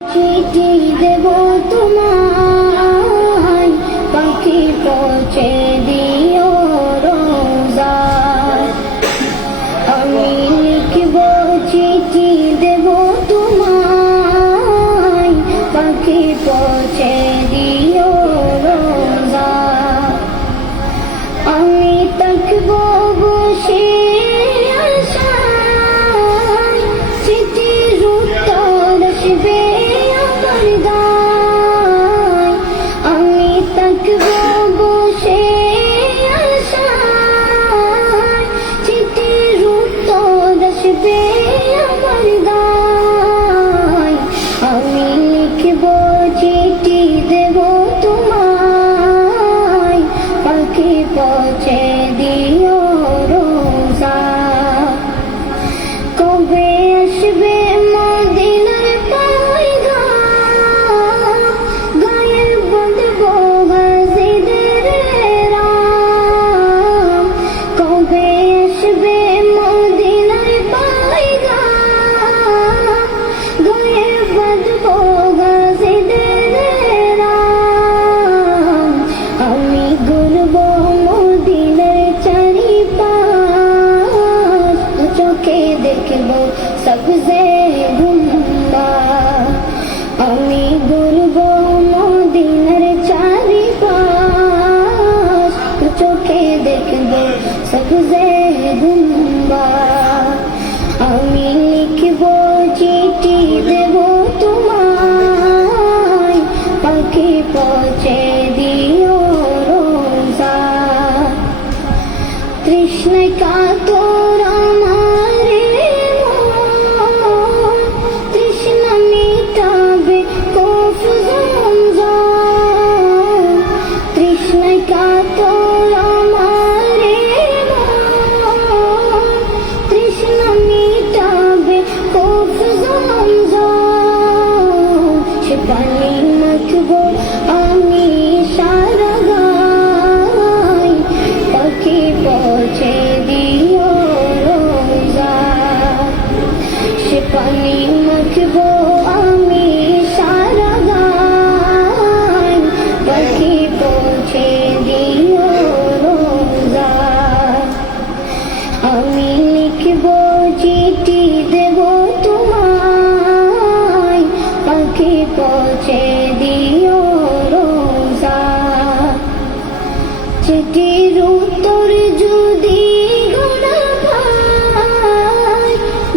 চিঠি দেব তোমায়, পাখি পৌঁছে দিও রোজায়। আমি লিখব চিঠি দেব তোমায়, পাখি পৌঁছে দিও রোজায়। আমি থাকব বসে আশায়, চিঠির উত্তর আসবে আমার দায়। আমি থাকব বসে আশায়, চিঠির উত্তর আসবে আমার দায়। আমি লিখব চিঠি দেব তোমায়, পাখি পৌঁছে দিও রোজায়। কবে আসবে মদিনার পয়গাম, গায়ে বাঁধব গাজীদের রাম। কবে আসবে মদিনার পয়গাম, গায়ে বাঁধব গাজীদের রাম। আমি ঘুরব মদিনার চারিপাশ, চোখে দেখব সবজে গুম্বা। আমি ঘুরব মদিনার চারিপাশ, চোখে দেখব সবজে গুম্বা। আমি লিখব চিঠি দেব তোমায়, পাখি পৌঁছে দিও রোজায়। তৃষ্ণায় কাতর আমারে মন, তৃষ্ণা মিটাবে কফ জমজম। তৃষ্ণায় কাতর আমারে মন, তৃষ্ণা মিটাবে কফ জমজম। সে পানি মাখবো আমি সারা গায়, পাখি পৌঁছে দিও রোজায়। সে পানি মাখবো আমি সারা গায়, পাখি পৌঁছে দিও রোজায়। আমি লিখব চিঠি দেব তোমায়, পাখি পৌঁছে দিও রোজায়। চিঠির উত্তর যদি গোনা পাই,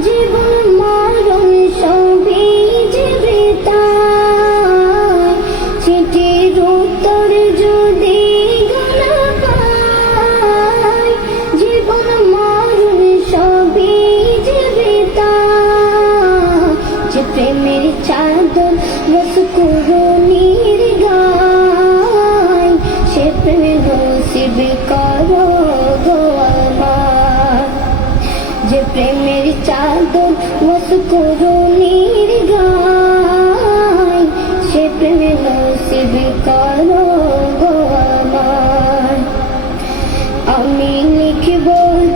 জীবন মরণ সবই যে বৃথায়। চিঠির উত্তর যদি গোনা পাই, জীবন মরণ সবই যে বৃথায়। যে প্রেমের চাদর রস করুণীর গায়, সে প্রেম নসিব করো গো আমার। যে প্রেমের চাদর রস করুণীর গায়, সে প্রেম নসিব করো গো আমার। আমি লিখব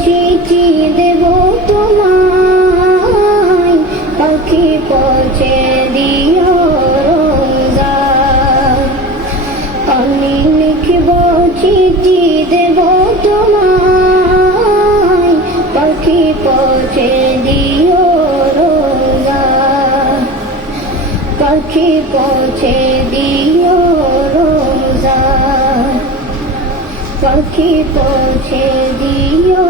চিঠি দেব তোমায়, পাখি পৌঁছে দিও রোজায়। আমি লিখব চিঠি দেব তোমায়, পাখি পৌঁছে দিও রোজায়। পাখি পৌঁছে দিও রোজায়, পাখি পৌঁছে দিও।